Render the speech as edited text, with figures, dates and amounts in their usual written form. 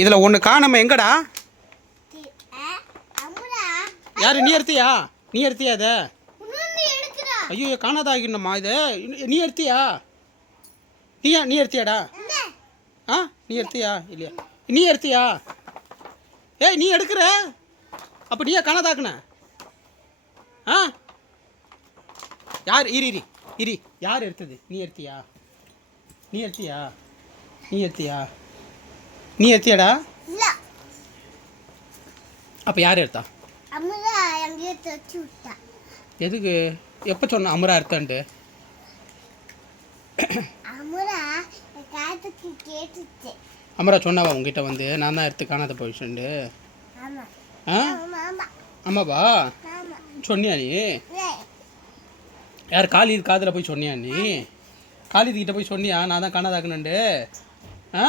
இதில் ஒன்று காணாம எங்கடா? யாரு நீ எடுத்தியா? நீ எடுத்தியா இதை? ஐயோ காணாதாகிடணுமா இது? நீ எடுத்தியா? நீ எடுத்தியாடா? ஆ நீ எடுத்தியா இல்லையா? நீ எடுத்தியா? ஏய் நீ எடுக்கிற அப்போ நீயா காணாதாக்குன? ஆ யார் இரி யார் எடுத்தது? நீ எடுத்தியா? நீ எடுத்தியா? நீ எடுத்தியா? நீ எடுத்தியாடா? அப்போ யார் எடுத்தா? எதுக்கு? எப்போ சொன்ன அமரா எடுத்தான்ட்டு? அமரா சொன்னாவா உங்ககிட்ட வந்து நான் தான் எடுத்து காணாத போயிடுச்சுண்டு? ஆ ஆமாப்பா சொன்னியா நீ? யார் காலிது காதில் போய் சொன்னியா நீ? காலிது கிட்ட போய் சொன்னியா நான் தான் காணாதாக்குனண்டு? ஆ